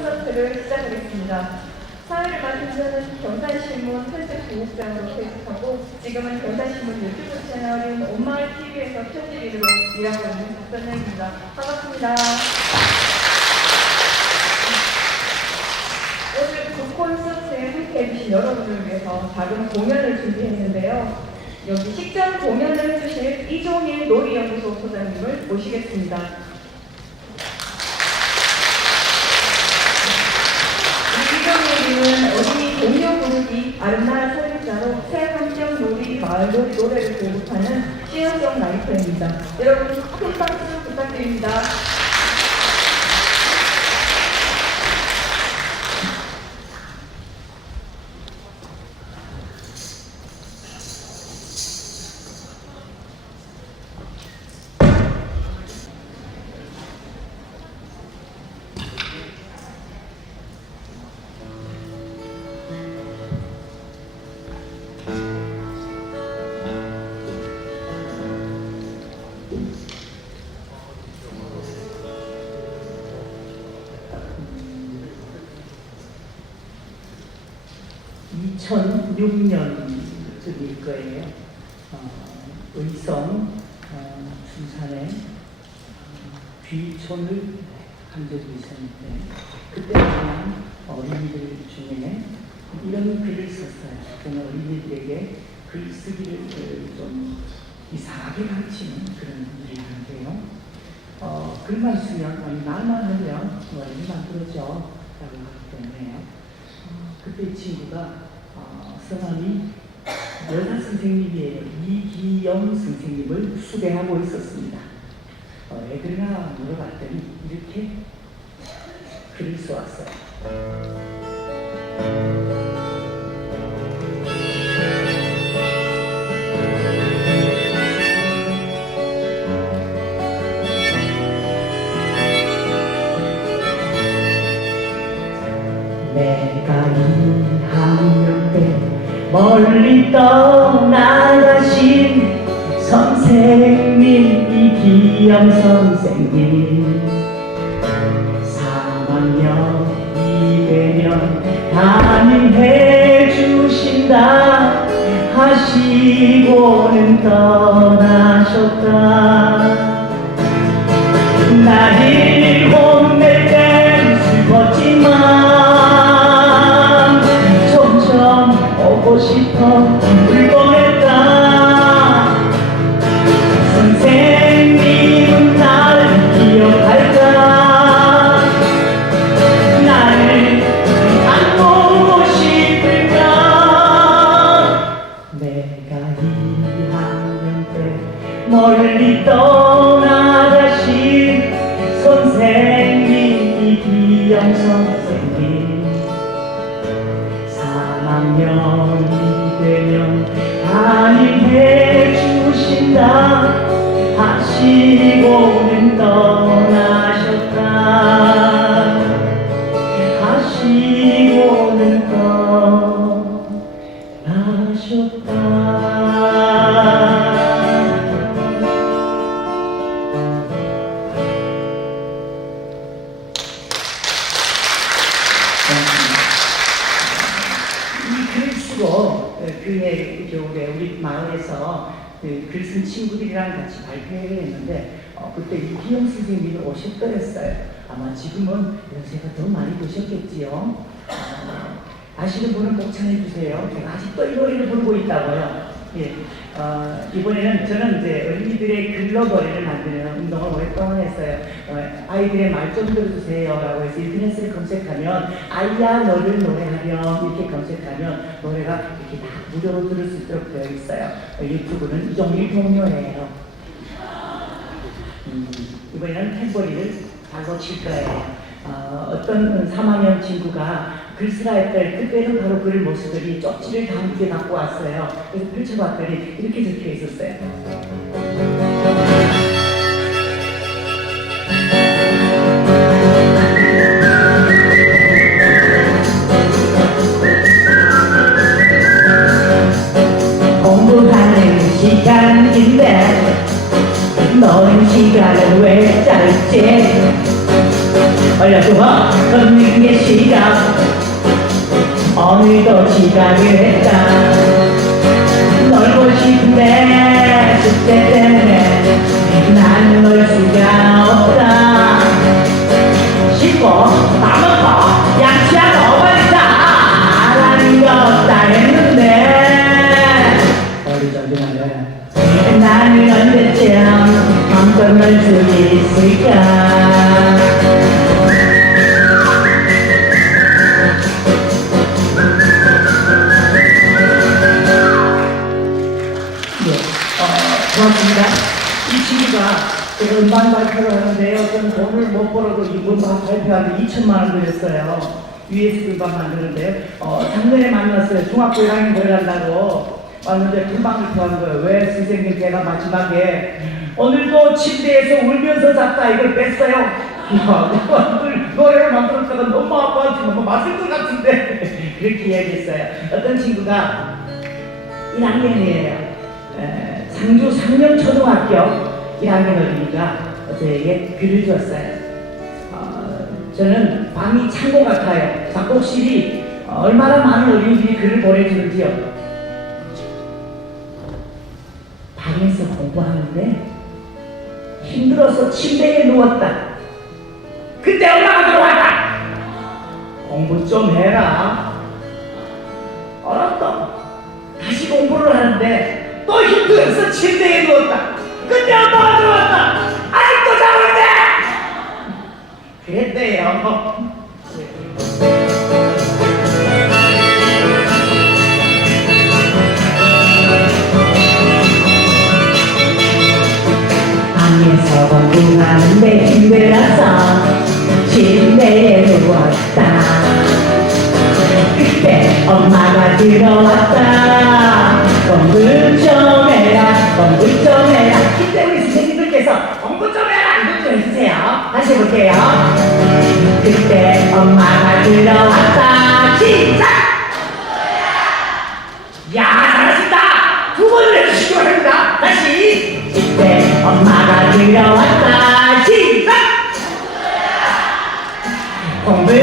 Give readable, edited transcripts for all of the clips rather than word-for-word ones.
콘서트를 시작하겠습니다. 사회를 맡은 저는 경산신문 편집부국장으로 퇴직하고 지금은 경산신문 유튜브 채널인 온마을TV에서 편집인으로 일하고 있는 박선영입니다. 반갑습니다. 오늘 그 콘서트에 함께해주신 여러분을 위해서 작은 공연을 준비했는데요. 여기 식전 공연을 해주실 이종일 놀이연구소 소장님을 모시겠습니다. 이종일님은 어린이 동요 부르기 아름다운 설립자로 새환경놀이 마을놀이 노래를 공급하는 싱어송라이터입니다. 여러분 큰 박수 부탁드립니다. 2006년쯤일 거예요. 의성 춘산에 귀촌을 한 적이 있었는데 그때 만난 어린이들 중에 이런 글을 썼어요. 저는 어린이들에게 글 쓰기를 좀 이상하게 가르치는 그런 일을 하는데요. 글만 쓰면 아니 말만 하면 어린이만 들어줘 라고 하기 때문에요. 그때 이 친구가 성함이 여자 선생님이에요. 이기영 선생님을 수배하고 있었습니다. 왜 그러나 물어봤더니 이렇게 글을 써왔어요. 내가 2학년 때 멀리 떠나가신 선생님 이기영 선생님 3학년 200년 담임해 주신다 하시고는 떠나셨다. 나를 혼낼 땐 슬펐지만 점점 오고 싶어 울 뻔했다. 선생님은 날 기억할까? 나를 안 보고 싶을까? 내가 2학년 때 멀리 떠나가신 선생님 이기영 선생님 3학년이 되면 담임해 주신다 하시고는 떠나셨다. 하시고는 떠나셨다. 그해 겨울에 우리 마을에서 글 쓴 친구들이랑 같이 발표회를 했는데 그때 이기영 선생님이 오셨더랬어요. 아마 지금은 연세가 더 많이 드셨겠지요. 아시는 분은 꼭 참여해주세요. 제가 아직도 이 노래를 부르고 있다고요. 예. 이번에는 저는 이제 어린이들의 글러거리를 만드는 운동을 오랫동안 했어요. 아이들의 말 좀 들어주세요 라고 해서 인터넷을 검색하면 아이야 너를 노래하렴 이렇게 검색하면 노래가 이렇게 다 무료로 들을 수 있도록 되어 있어요. 유튜브는 이종일 동료예요. 이번에는 탬버린을 바로 칠 거예요. 어떤 3학년 친구가 글 쓰라 했더니 그때는 바로 그를 모습들이 쪽지를 다 함께 갖고 왔어요. 그래서 펼쳐봤더니 이렇게 적혀 있었어요. 공부하는 시간인데 너는 시간은 왜 짧지? 얼른 와 걷는 게 오늘도 시작을 했다. 놀고 싶은데 숙제 때문에 나는 놀 수가 없다. 씻고 밥 먹고 양치하고 버리자 라는 거 없다 했는데 어리저리하네. 나는 언제쯤 마음껏 놀 수 있을까. 고맙습니다. 이 친구가 제가 음반 발표를 하는데요. 저는 돈을 못 벌어도 이 음반 발표하는데 2천만 원 들였어요. USB 음반 만드는데요. 작년에 만났어요. 중학교 1학년 들어간다고 왔는데 금방 발표한 거예요. 왜 선생님 제가 마지막에 오늘도 침대에서 울면서 잤다 이걸 뺐어요. 오늘 노래를 만들었다가 너무 아빠한테 너무 맞을 것 같은데 그렇게 이야기했어요. 어떤 친구가 1학년이에요. 상주 상명초등학교 1학년 어린이가 저에게 글을 줬어요. 저는 방이 창고 같아요. 작곡실이 얼마나 많은 어린이들이 글을 보내주는지요. 방에서 공부하는데 힘들어서 침대에 누웠다. 그때 엄마가 들어왔다. 공부 좀 해라. 알았다. 다시 공부를 하는데 또 힘들어서 침대에 누웠다. 근데 엄마가 들어왔다. 아직도 자는데 그랬대요. 방에서 공부하는데 힘들어서 침대에 누웠다. 그때 엄마가 들어왔다. 공부 좀 해라, 공부 좀 해라. 이때 우리 선생님들께서 공부 좀 해라 이것 좀 해주세요. 다시 해볼게요. 그때 엄마가 들어왔다. 시작! 야, 잘하신다. 두 번을 해주시기 바랍니다. 다시. 그때 엄마가 들어왔다. 시작! 공부 좀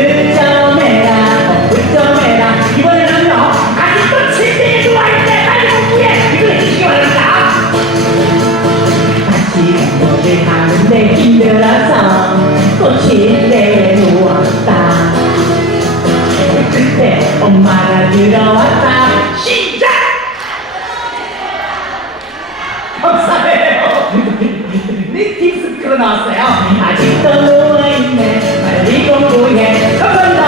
해라, 공부 좀 해라. 이번에는요, 아직도 침대에 누워있는데 빨리 공부해. 이거 해주시기 바랍니다. 다시 공부를 하는데 힘들어서 또 침대에 누웠다. 그때 엄마가 들어왔다. 시작! 감사해요. 리틱스크로 나왔어요. 아직도 누워있네. 빨리 공부해. 감사합니다.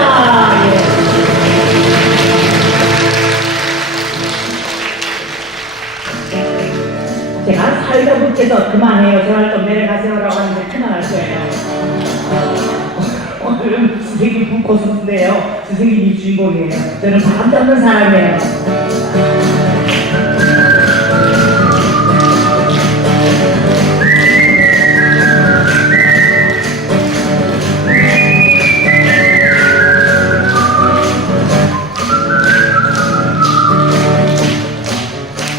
예. 제가 사회자분께서 그만해요. 제발 좀 내려가세요라고 하는데 그만할 거예요. 오늘은 선생님 콘서트인데요. 선생님이 주인공이에요. 저는 밥 잡는 사람이에요.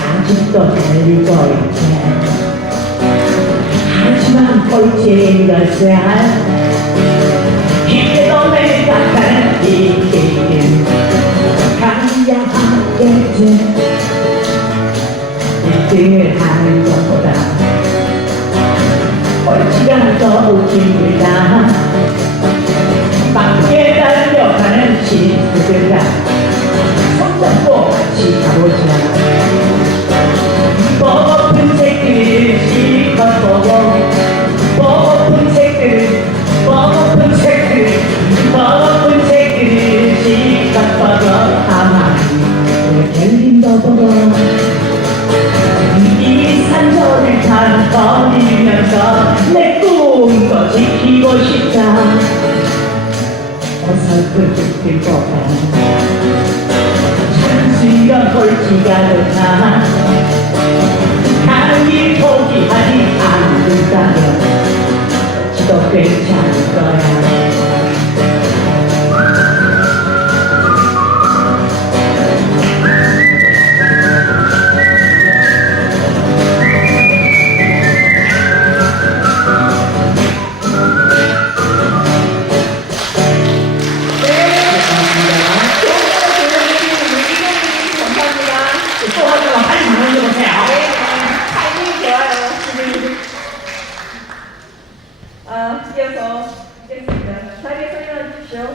아직도 달리고 있네. 하지만 꼴찌인 것은 이때도 내가 가는 이 길은 가야 하겠지. 1등을 하는 것보다 꼴찌가 더 힘들다. 밖에 달려가는 친구들과 손잡고 같이 가보자. 뽀뽀픈 색들 실컷 보고 뽀뽀픈 색들 뽀뽀픈 색들 뽀뽀픈 색들 실컷 보고 가만히 갤린도 보고 이 산소를 탄거리면서 내 꿈도 지키고 싶다. 어설픈 뜻들보다 찬스가 꼴찌가 좋다. 하는 일 포기하지 않는다면 지도 괜찮을 거야. 주십시오.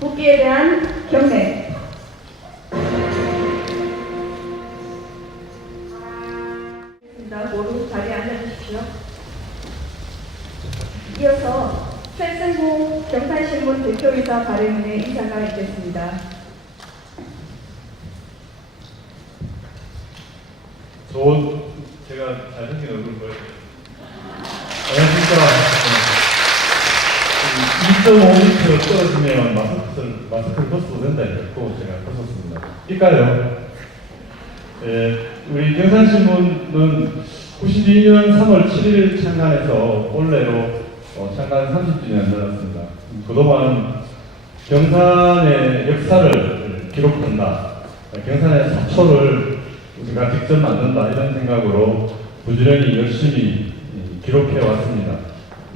국기에 대한 경례. 모두 자리에 앉아주십시오. 이어서 최승구 경산신문 대표이사 발의문의 인사가 있겠습니다. 제가 잘생긴 얼굴 보여드릴게요. 진짜 2.5m 떨어지면 마스크를 벗어도 된다 했고 제가 벗었습니다. 낄까요? 우리 경산신문은 92년 3월 7일 창간해서 올해로 창간 30주년 되었습니다. 그동안 경산의 역사를 기록한다, 경산의 사초를 우리가 직접 만든다 이런 생각으로 부지런히 열심히 기록해 왔습니다.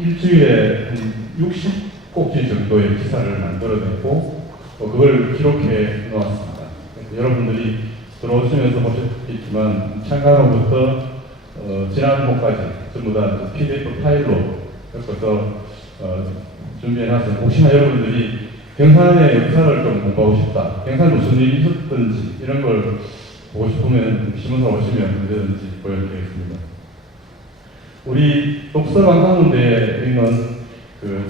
일주일에 한 60꼭지 정도의 기사를 만들어냈고 그걸 기록해 놓았습니다. 여러분들이 들어오시면서 보셨겠지만 창간호부터 지난번까지 전부 다 PDF 파일로 엮어서 준비해놔서 혹시나 여러분들이 경산의 역사를 좀 공부하고 싶다, 경산에 무슨 일이 있었던지 이런 걸 보고 싶으면 신문사 오시면 언제든지 보여드리겠습니다. 우리 독서관광문대에 있는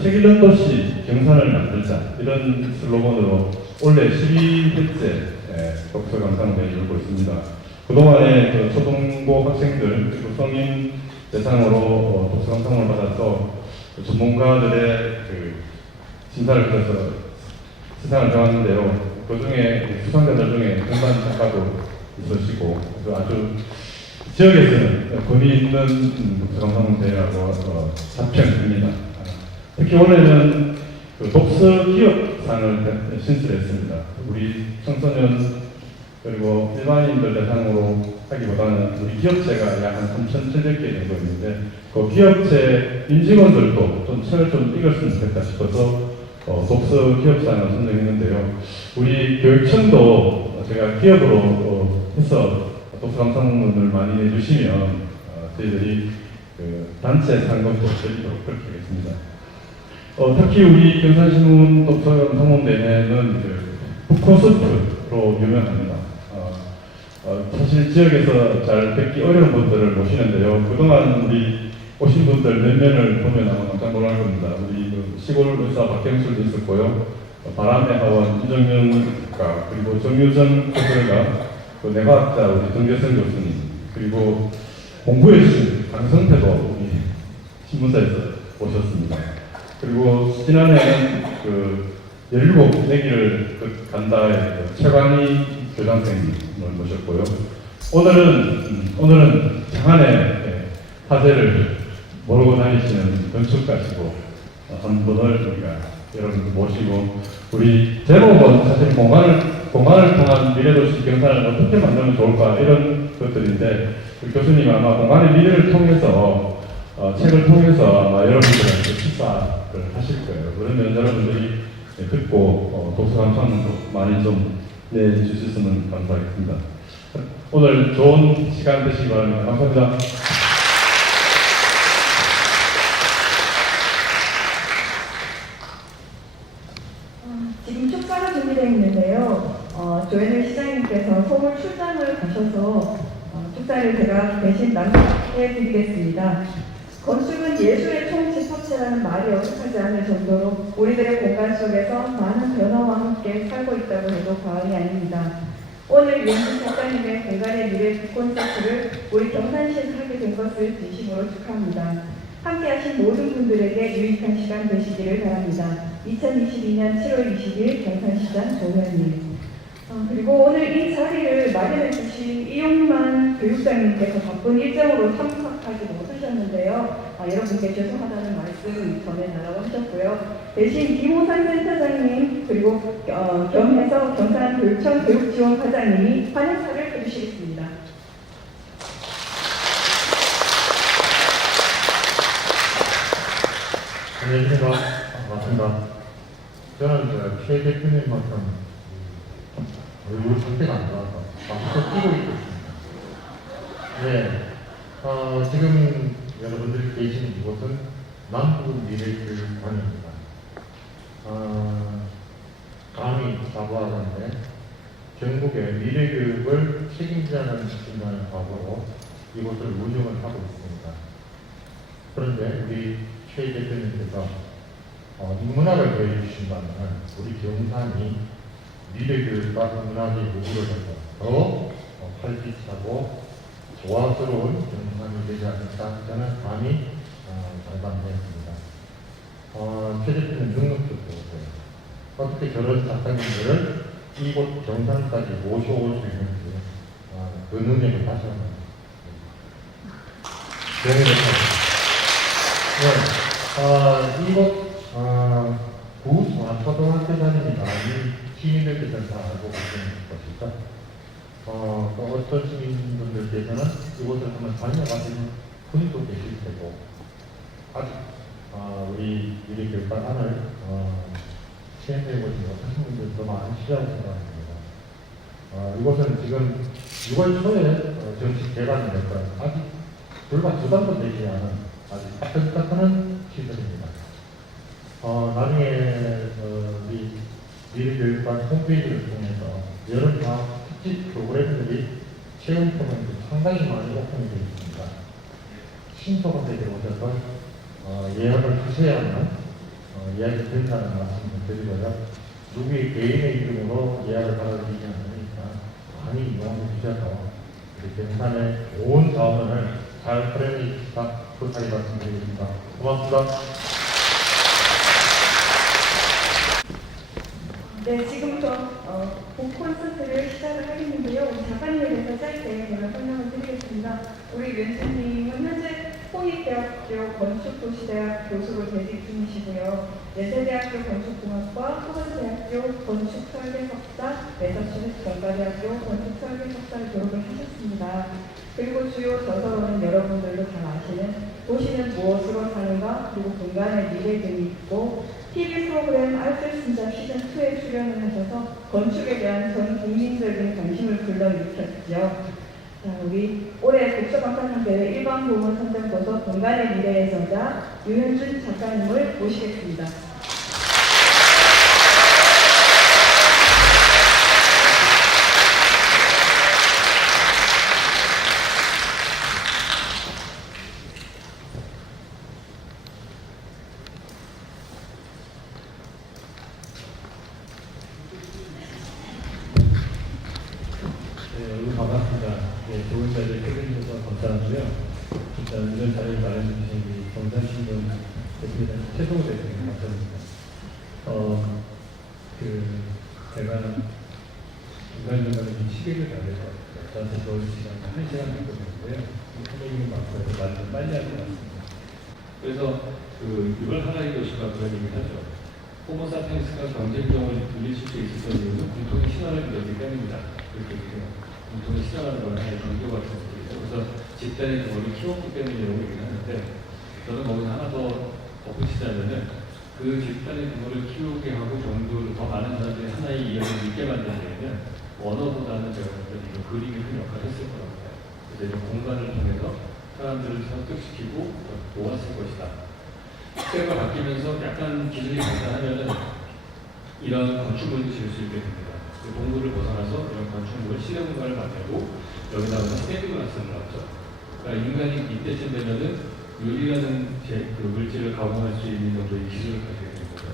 책 읽는 도시 경산을 만들자 이런 슬로건으로 올해 12회째 독서관광문대를 열고 있습니다. 그동안에 초등고 학생들 그리고 성인 대상으로 독서관광문을 받아서 전문가들의 심사를 거쳐서 수상을 정하는데요. 그 중에 수상자들 중에 경산 작가도 있으시고 아주 지역에서는 권위 있는 독서관광문대라고 자평입니다. 특히 올해는 독서 기업상을 신설했습니다. 우리 청소년 그리고 일반인들 대상으로 하기보다는 우리 기업체가 약 한 3,700개 정도 있는데 그 기업체 임직원들도 좀 책을 좀 읽었으면 좋겠다 싶어서 독서 기업상을 선정했는데요. 우리 교육청도 제가 기업으로 해서 독서감상문을 많이 내주시면 저희들이 단체 상금도 드리도록 그렇게 하겠습니다. 특히 우리 경산신문 독서감상문대회는 북콘서트로 유명합니다. 사실 지역에서 잘 뵙기 어려운 분들을 모시는데요. 그동안 우리 오신 분들 몇 면을 보면 아마 깜짝 놀랄 겁니다. 우리 시골 의사 박경술도 있었고요. 바람의 하원 임정현 작가, 그리고 정유정 교수가 내과학자 우리 정재성 교수님, 그리고 공부해 주신 강성태도 우리 신문사에서 오셨습니다. 그리고 지난해는 17내기를 간다의 최광희 교장선생님을 모셨고요. 오늘은 장안의 화제를 모르고 다니시는 건축가시고 한 분을 우리가 여러분 모시고, 우리 제목은 사실 공간을 통한 미래도시 경산을 어떻게 만들면 좋을까 이런 것들인데, 우리 교수님 아마 공간의 미래를 통해서 책을 통해서 아마 여러분들한테 시사를 하실 거예요. 그러면 여러분들이 듣고 독서감상도 많이 좀 내주셨으면 감사하겠습니다. 오늘 좋은 시간 되시기 바랍니다. 감사합니다. 지금 축사가 준비되어 있는데요. 조현일 시장님께서 서울 출장을 가셔서 축사를 제가 대신 남겨드리겠습니다. 건축은 예술의 총집합체라는 말이 어색하지 않을 정도로 우리들의 공간 속에서 많은 변화와 함께 살고 있다고 해도 과언이 아닙니다. 오늘 윤진 작가님의 공간의 미래 콘서트를 우리 경산시에서 하게 된 것을 진심으로 축하합니다. 함께하신 모든 분들에게 유익한 시간 되시기를 바랍니다. 2022년 7월 20일 경산시장 조현일. 그리고 오늘 이 자리를 마련해 주신 이용만 교육장님께서 바쁜 일정으로 참석하지 못하셨는데요. 여러분께 죄송하다는 말씀 전해달라고 하셨고요. 대신 김호산 센터장님 그리고 겸해서 경산교육청 교육지원과장님이 환영사를 해주시겠습니다. 안녕하십니까. 맞습니다. 저는 피해 대표님만큼 얼굴 상태가 안 좋아서 마스크 끼고 있고 있습니다. 네. 지금 여러분들이 계신 이곳은 남부 미래교육관입니다. 감히 자부하건대 전국의 미래교육을 책임지자는 각오로 이곳을 운영을 하고 있습니다. 그런데 우리 최 대표님께서 인문학을 배워해 주신다면 우리 경산이 미래교육과 인문학의 요구를 해서 더 활기차고 조화스러운 경산이 되지 않을까 저는 감히 장담했습니다. 최 대표는 능력도 좋으세요. 어떻게 저런 작가님들을 이곳 경산까지 모셔올 수 있는지 그 능력을 다시 한번 경험을 하겠습니다. 이곳 구성초등학교 다닙니다. 이 시민들께서는 다 알고 계시는 것이죠. 또 어떤 시민분들께서는 이곳을 한번 다녀가시는 분도 계실 테고 아직 우리 미래교육관 안을 시행해보지 못하신 분들도 많으시라고 생각합니다. 이곳은 지금 6월 초에 정식 개관이 될 거라 아직 불과 2달도 되지 않은 아직 따끈따끈한 시설입니다. 나중에 우리 미래교육관 홈페이지를 통해서 여름방학 특집 프로그램들이 체험program이 상당히 많이 오픈이 되어 있습니다. 신속하게 오셔서 예약을 하셔야만 이야기 된다는 말씀을 드리고요. 누구의 개인의 이름으로 예약을 받아들이지 않으니까 많이 이용해 주셔서 우리 경산의 좋은 자원을 잘 활용해 주시다 부탁이 말씀드리겠습니다. 고맙습니다. 네, 지금부터 본 콘서트를 시작을 하겠는데요. 우리 작가님에 대해서 짧게 제가 설명을 드리겠습니다. 우리 왼수님은 현재 홍익대학교 건축도시대학 교수로 재직 중이시고요. 예세대학교 건축공학과, 토건대학교 건축설계석사, 매사추세츠 전과대학교 건축설계석사를 졸업을 하셨습니다. 그리고 주요 저서로는 여러분들도 잘 아시는 도시는 무엇으로 사는가, 그리고 공간의 미래 등이 있고, TV 프로그램 알뜰신작 시즌2에 출연을 하셔서 건축에 대한 전 국민적인 관심을 불러일으켰죠. 자, 우리 올해 독서감상대회 일반부문 선정도서 공간의 미래의 저자 유현준 작가님을 모시겠습니다. 반갑습니다. 좋은 자리에 초대해주셔서 감사하고요. 일단 이런 자리를 마련해주신 우리 경산신문 대표님 최동호 대표님 감사합니다. 제가 중간중간에 좀 시계를 가려서 저한테 좋은 시간 1시간 정도 됐는데요. 선생님이 많고 해서 말을 좀 빨리 할 것 같습니다. 그래서 이걸 하나의 도시가 그런 얘기를 하죠. 호모사피엔스가 경쟁력을 돌리실 수 있었던 이유는 공통의 신화를 믿었기 때문입니다. 그렇게 얘기해요. 공통의 신화라는 걸 하나의 경교가 있었죠. 그래서 집단의 규모를 키웠기 때문이라고 얘기를 하는데, 저는 거기서 하나 더 덧붙이자면은 그 집단의 규모를 키우게 하고 정도를 더 많은 사람들이 하나의 이야기를 믿게 만드는 데에는 언어보다는 제가 볼 때 이런 그림이 큰 역할을 했을 거라고 봐요. 그래서 이런 공간을 통해서 사람들을 설득시키고 모았을 것이다. 시대가 바뀌면서 약간 기술이 발달하면은 이런 건축물도 지을 수 있게 됩니다. 동굴을 벗어나서 이런 건축물을 시대 공간을 만들고 여기다가 스테인드 글라스를 놨죠. 그러니까 인간이 이때쯤 되면은 유리라는 물질을 가공할 수 있는 정도의 기술을 가지게 되는 거죠.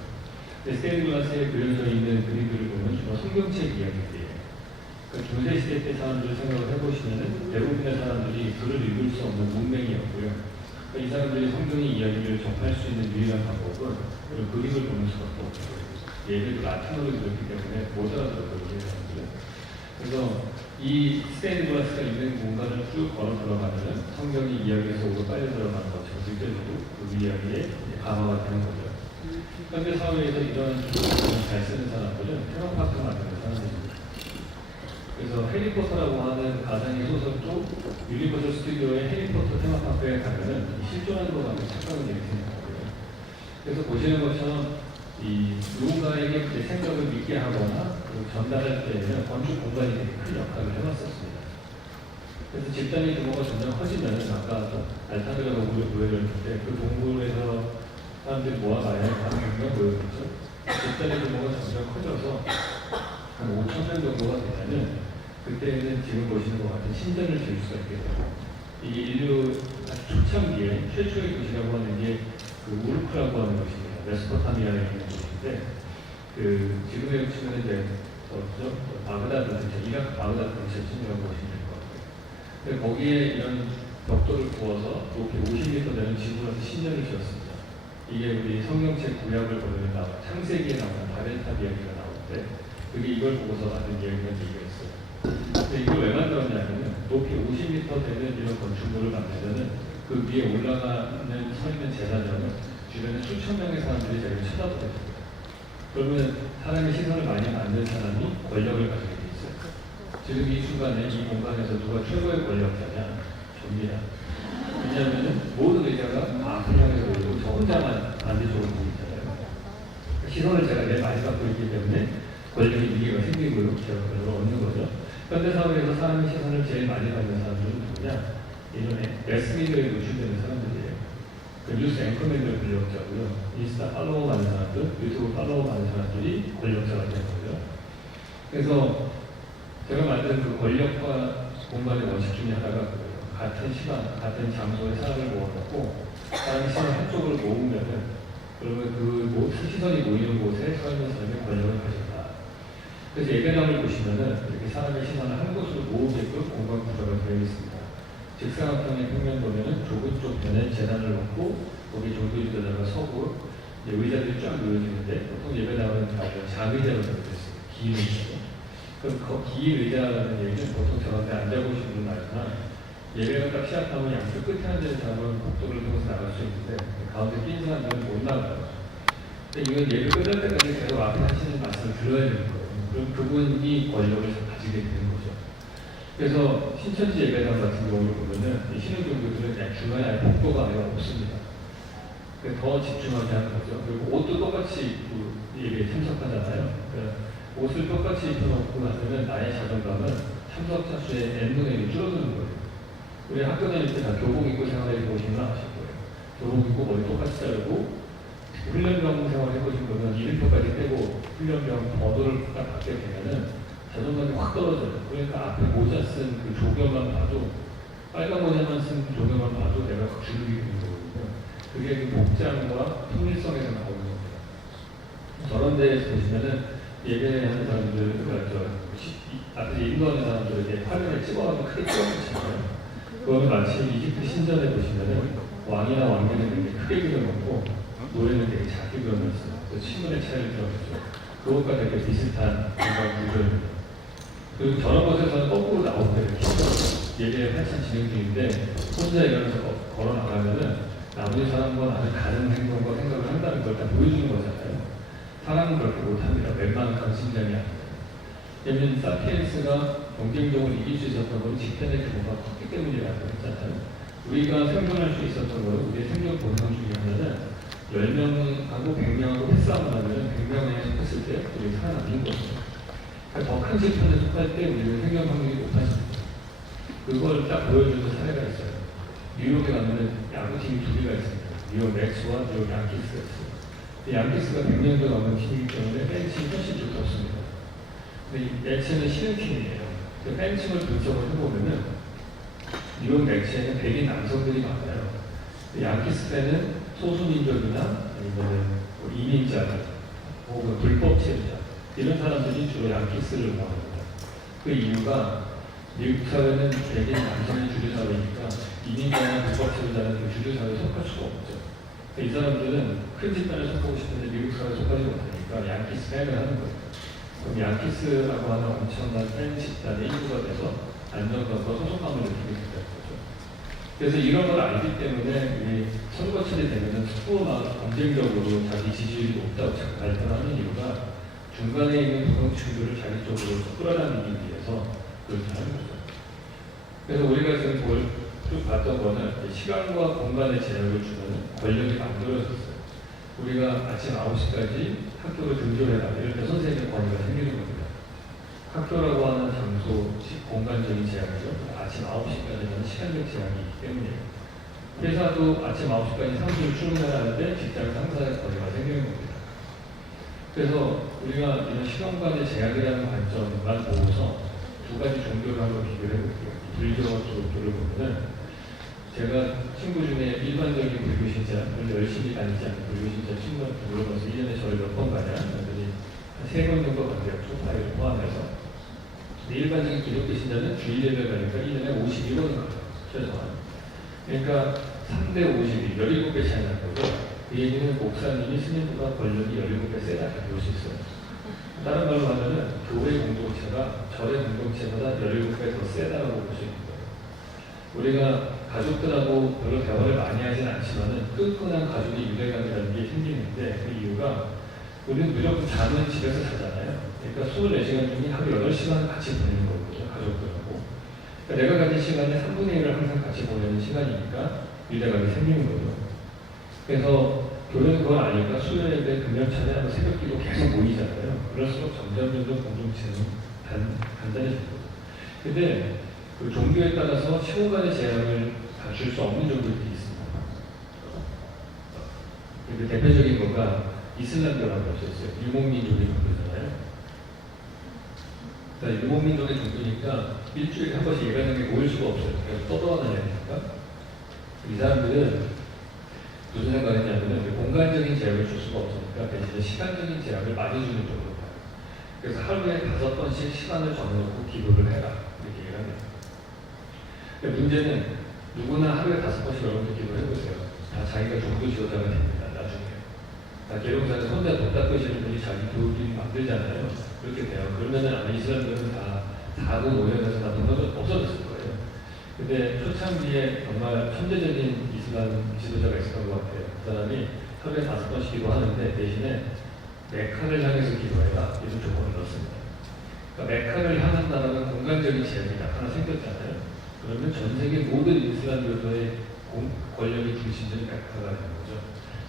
스테인드 글라스에 그려져 있는 그림들을 보면 주로 성경책 이야기들이에요. 그러니까 중세시대 때 사람들을 생각을 해보시면은 대부분의 사람들이 글을 읽을 수 없는 문맹이었고요. 이 사람들이 성경의 이야기를 접할 수 있는 유일한 방법은 이런 그림을 보는 수밖에 없어요. 예를 들어 라틴어를 들었기 때문에 못 알아들었거든요, 사람들은. 그래서 이 스테인드 글라스가 있는 공간을 쭉 걸어 들어가면 성경의 이야기에서 오로 빨려 들어가는 것처럼 느껴지고 그 이야기에 강화가 되는 거죠. 현대 사회에서 이런 기술을 잘 쓰는 사람들은 테마파크 만드는 사람들입니다. 그래서 해리포터라고 하는 가상의 소설도 유니버설 스튜디오의 해리포터 테마파크에 가면은 실존하는 것 같은 착각을 이렇게 생각하고요. 그래서 보시는 것처럼 누군가에게 생각을 믿게 하거나 전달할 때에는 건축 공간이 되게 큰 역할을 해왔었습니다. 그래서 집단의 규모가 점점 커지면 아까 알타비가 동굴을 보여줬는데 그 동굴에서 사람들이 모아가야 하는 경우가 보여줬죠. 집단의 규모가 점점 커져서 한 5천 명 정도가 되면은 그때는 지금 보시는 것 같은 신전을 지을 수가 있게 되고 이 인류 초창기에 최초의 도시라고 하는 게 그 우르크라고 하는 곳입니다. 메소포타미아에 있는 곳인데 그 지금의 치면 이제 바그다드 근처, 이라크 바그다드 근처쯤이라고 보시면 될 것 같아요. 근데 거기에 이런 벽돌을 부어서 높이 50m 되는 지구라서 신전을 지었습니다. 이게 우리 성경책 구약을 보면 창세기에 나오는 바벨탑 이야기가 나오는데 그게 이걸 보고서 만든 이야기가 되겠어요. 근데 이걸 왜 만들었냐면 높이 50m 되는 이런 건축물을 만들면은 그 위에 올라가는 서 있는 제사장은 주변에 수천 명의 사람들이 저를 쳐다보게 됩니다. 그러면 사람의 시선을 많이 받는 사람이 권력을 가지게 돼 있어요. 지금 이 순간에 이 공간에서 누가 최고의 권력자냐? 접니다. 왜냐하면 모든 의자가 앞을 향해서 보이고 저 혼자만 반대쪽으로 보고 있잖아요. 시선을 제가 제일 많이 받고 있기 때문에 권력의 위기가 생기고요. 제가 권력을 얻는 거죠. 현대사회에서 사람의 시선을 제일 많이 받는 사람들은 누구냐? 예전에 매스미디어에 노출되는 사람들이에요. 그 뉴스 앵커맨들 권력자고요. 인스타 팔로워 받는 사람들, 유튜브 팔로워 받는 사람들이 권력자가 되는 거죠. 그래서 제가 만든 그 권력과 공간의 원칙 중에 하나가 그거예요. 같은 시간, 같은 장소에 사람을 모아놓고 사람의 시선을 한쪽으로 모으면은 그러면 그 시선이 모이는 곳에 서 있는 사람의 권력을 가진다. 그래서 예배당을 보시면은 이렇게 사람의 시선을 한 곳으로 모으게끔 공간 구조가 되어 있습니다. 직사각형의 평면 보면은 좁은 쪽 편에 재단을 놓고 거기 종교 지도자가 서고 의자들이 쫙 놓여지는데 보통 예배당은 장의자로 되어 있습니다. 긴 의자죠. 그럼 긴 의자라는 얘기는 보통 저한테 앉아보신 분은 알지만 예배가 딱 시작하면 양쪽 끝에 앉은 사람은 복도를 통해서 나갈 수 있는데 가운데 낀 사람들은 못 나가요. 근데 이건 예배 끝날 때까지 계속 앞에 하시는 말씀을 들어야 되는 거예요. 그럼 그분이 권력을 가지게 되는 거죠. 그래서 신천지 예배당 같은 경우를 보면은 신흥종교들은 그냥 중간에 아예 복도가 아예 없습니다. 더 집중하게 하는 거죠. 그리고 옷도 똑같이 그 예배에 참석하잖아요. 그러니까 옷을 똑같이 입혀놓고 나면은 나의 자존감은 참석자 수의 n분의 1이 줄어드는 거예요. 우리 학교 다닐 때 다 교복 입고 생활해 보시면 아실 거예요. 교복 입고 머리 똑같이 자르고 훈련병 생활 해보신 분은 이름표까지 떼고 훈련병 번호를 딱 받게 되면은 자존감이 확 떨어져요. 그러니까 앞에 모자 쓴 그 조교만 봐도 빨간 모자만 쓴 조교만 봐도 내가 확 주눅이 드는 거거든요. 그게 그 복장과 통일성에서 나오는 겁니다. 저런 데에서 보시면은 예배하는 사람들, 앞에서 인도하는 사람들에게 화면을 찍어가지고 크게 찍어놓잖아요. 그거는 마치 이집트 신전에 보시면은 왕이나 왕비는 되게 크게 그려놓고 노래는 되게 작게 그려놨어요. 그래서 신문의 차이를 들어주죠. 그것과 되게 비슷한 공간 구조입니다. 그리고 저런 곳에서는 거꾸로 나오게 이렇게 예배 한참 진행 중인데 혼자 일어나서 걸어 나가면은 나머지 사람과 나는 다른 행동과 생각을 한다는 걸 다 보여주는 거잖아요. 사람은 그렇게 못합니다. 웬만한 강심장이 아닙니다. 왜냐면 사피엔스가 경쟁적으로 이길 수 있었던 건 집단의 규모가 컸기 때문이라고 했잖아요. 우리가 생존할 수 있었던 건 우리의 생존 본능 중에 하나는 10명하고 100명하고 패싸움을 하면 100명에 속했을 때 우리 살아남는 거죠. 더 큰 집단에 속할 때 우리는 생존 확률이 높아집니다. 그걸 딱 보여주는 사례가 있어요. 뉴욕에 가면은 야구팀이 두 개가 있습니다. 뉴욕 맥스와 뉴욕 양키스가 있어요. 양키스가 100년도 넘은 팀이기 때문에 팬층이 훨씬 두껍습니다. 근데 이 맥스는 신흥팀이에요. 그 팬층을 분석을 해보면은 뉴욕 맥스에는 백인 남성들이 많아요. 양키스 팬은 소수민족이나 아니면 이민자 혹은 불법 체류자 이런 사람들이 주로 양키스를 모아합니다. 그 이유가 미국 사회는 백인 남성이 주류 사회니까 이민자나 불법 체류자는 그 주류 사회에 속할 수가 없죠. 이 사람들은 큰 집단에 속하고 싶은데 미국 사회에 속하지 못하니까 양키스 팬을 하는 거예요. 그럼 양키스라고 하는 엄청난 팬 집단의 일부가 돼서 안정감과 소속감을 느끼게 된다는 거죠. 그래서 이런 걸 알기 때문에 선거철이 되면 스포나 경쟁적으로 자기 지지율이 높다고 자꾸 발표하는 이유가 중간에 있는 부동층들을 자기 쪽으로 끌어당기기 위해서 그렇게 하는 거죠. 그래서 우리가 지금 쭉 봤던 거는 시간과 공간의 제약을 주는 권력이 만들어졌어요. 우리가 아침 9시까지 학교를 등교해라 이럴 때 선생님의 권위가 생기는 겁니다. 학교라고 하는 장소, 공간적인 제약이죠. 아침 9시까지는 시간적 제한이 있기 때문이에요. 회사도 아침 9시까지 사무실 출근해야 하는데 직장 상사의 거리가 생기는 겁니다. 그래서 우리가 이런 시간관의 제약이라는 관점만 보고서 두 가지 종교를 한번 비교를 해볼게요. 불교와 기독교를 보면은 제가 친구 중에 일반적인 불교 신자를 열심히 다니지 않는 불교 신자 친구한테 물어봐서 1년에 저를 몇 번 가냐? 그랬더니 한 3번 정도 간대요. 초파를 포함해서. 근데 일반적인 기독교 신자는 주일 예배 가니까 1년에 51번을 가요. 최소한. 그러니까 3대 52, 17배 차이 난 거죠. 그 얘기는 목사님이 스님보다 권력이 17배 세다 볼 수 있어요. 다른 말로 하면은 교회 공동체가 절의 공동체보다 17배 더 세다라고 볼 수 있는 거예요. 우리가 가족들하고 별로 대화를 많이 하진 않지만은 끈끈한 가족의 유대감이라는 게 생기는데 그 이유가 우리는 무조건 잠은 집에서 자잖아요. 그러니까 24시간 중에 하루 8시간을 같이 보내는 거거든요. 가족들하고. 그러니까 내가 가진 시간의 3분의 1을 항상 같이 보내는 시간이니까 유대감이 생기는 거죠. 그래서 교회는 그걸 아니까 수요일에 금요일차례 하고 새벽기도 계속 모이잖아요. 그럴수록 점점 공동체는 간단해지는 거죠. 근데 그 종교에 따라서 시공간의 제약을 갖출 수 없는 종교들이 있습니다. 그 대표적인 거가 이슬람교라는 것이 있어요. 유목민족의 종교잖아요. 그러니까 유목민족의 종교니까 일주일에 한 번씩 예배당에 모일 수가 없어요. 계속 떠돌아다니니까. 이 사람들은 무슨 생각을 했냐면 공간적인 제약을 줄 수가 없으니까 대신에 시간적인 제약을 많이 주는 쪽으로 가요. 그래서 하루에 5번씩 시간을 정해놓고 기도를 해라. 이렇게 얘기를 합니다. 문제는 누구나 하루에 5번씩 여러분들 기도를 해보세요. 다 자기가 종교 지도자가 됩니다. 나중에. 계룡사는 혼자 돈 닦으시는 분이 자기 교육이 만들잖아요. 그렇게 돼요. 그러면은 아마 이슬람들은 다 자고 모여서 다 돈도 없어졌을 거예요. 근데 초창기에 정말 천재적인 이슬람 지도자가 있었던 것 같아요. 그 사람이 하루에 5번씩 기도하는데 대신에 메카를 향해서 기도해라. 이런 조건을 넣었습니다. 그러니까 메카를 향한다는 공간적인 제약이 하나 생겼잖아요. 그러면 전 세계 모든 이슬람교도의 권력의 중심적인 메카가 되는 거죠.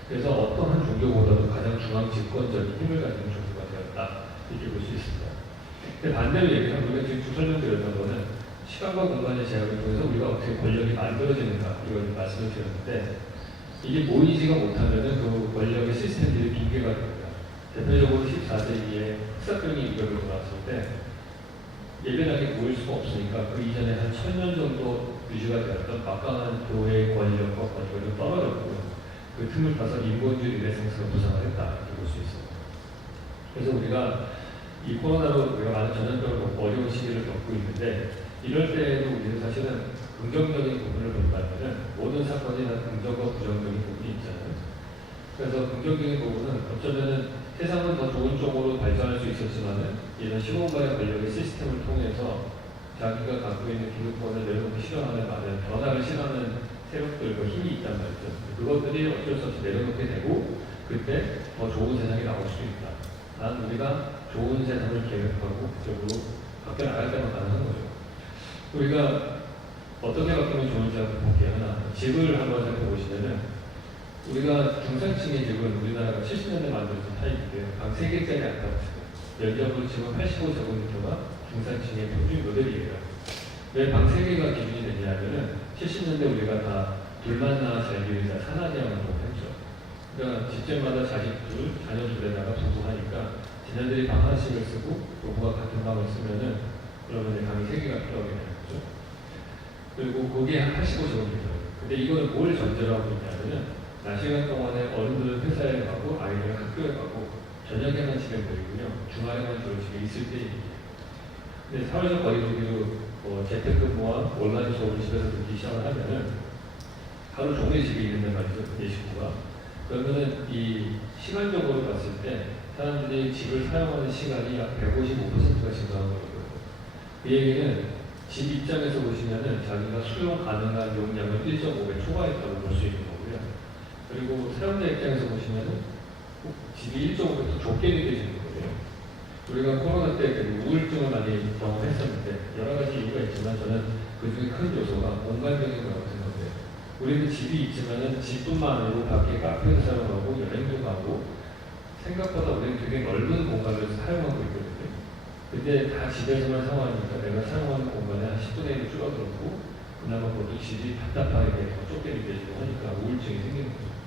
그래서 어떤 한 종교보다도 가장 중앙 집권적인 힘을 가진 종교가 되었다. 이렇게 볼 수 있습니다. 근데 반대로 얘기하면 우리가 지금 설명드렸던 거는 시간과 공간의 제약을 통해서 우리가 어떻게 권력이 만들어지는가 이걸 말씀을 드렸는데 이게 모이지가 못하면은 그 권력의 시스템들이 붕괴가 됩니다. 대표적으로 14세기에 흑사병이 유럽으로 돌아왔을 때 예배당에 모일 수가 없으니까 그 이전에 한 1000년 정도 유지가 되었던 막강한 교회의 권력과 권력이 떨어졌고 그 틈을 타서 인본주의 리네상스가 부상을 했다 이렇게 볼 수 있습니다. 그래서 우리가 이 코로나로 우리가 많은 전염병을 어려운 시기를 겪고 있는데 이럴 때에도 우리는 사실은 긍정적인 부분을 본다면 모든 사건이 다 긍정과 부정적인 부분이 있잖아요. 그래서 긍정적인 부분은 어쩌면은 세상은 더 좋은 쪽으로 발전할 수 있었지만은 이런 시공간의 권력의 시스템을 통해서 자기가 갖고 있는 기득권을 내려놓고 실현하는 많은 변화를 실현하는 세력들과 힘이 있단 말이죠. 그것들이 어쩔 수 없이 내려놓게 되고 그때 더 좋은 세상이 나올 수 있다. 난 우리가 좋은 세상을 계획하고 그쪽으로 바뀌어 나갈 때만 가능한 거죠. 우리가 어떻게 바뀌면 좋은지 한번 볼게요. 하나, 집을 한번 살펴보시면은 우리가 중산층의 집은 우리나라가 70년대 만들어진 타입인데요. 방 3개짜리 아파트. 면적으로 치면 85제곱미터가 중산층의 평균 모델이에요. 왜 방 3개가 기준이 되냐면은 70년대 우리가 다 둘만 낳아 잘 기르자 산하제한을 했죠. 그러니까 집집마다 자식 둘, 자녀 둘에다가 부부하니까 자녀들이 방 하나씩을 쓰고 부부가 같은 방을 쓰면은 그러면 이제 방이 3개가 필요하게 되는 거죠. 그리고 그게 한 85제곱미터예요. 근데 이거는 뭘 전제로 하고 있냐면은 낮 시간 동안에 어른들은 회사에 가고 아이들은 학교에 가고 저녁에만 집에 모이고요. 주말에만 주로 집에 있을 때입니다. 근데 사회적 거리두기로 재택근무와 온라인 수업을 집에서 듣기 시작을 하면은 하루 종일 집에 있는 말이죠. 내 식구가. 그러면은 이 시간적으로 봤을 때 사람들이 집을 사용하는 시간이 약 155%가 증가한 거거든요. 그 얘기는 집 입장에서 보시면은 자기가 수용 가능한 용량을 1.5배 초과했다고 볼 수 있는 거고요. 그리고 사용자 입장에서 보시면은 집이 1.5배 더 좁게 느껴지는 거예요. 우리가 코로나 때 우울증을 많이 경험했었는데 여러 가지 이유가 있지만 저는 그 중에 큰 요소가 공간적인 거라고 생각해요. 우리는 집이 있지만은 집뿐만 아니고 밖에 카페도 사용하고 여행도 가고 생각보다 우리는 되게 넓은 공간을 사용하고 있거든요. 근데 다 집에서만 사용하니까 내가 사용하는 공간에 한 10분의 1이 줄어들었고 그나마 그것도 질이 답답하게 되고 좁게 느껴지고 하니까 우울증이 생기는 거죠.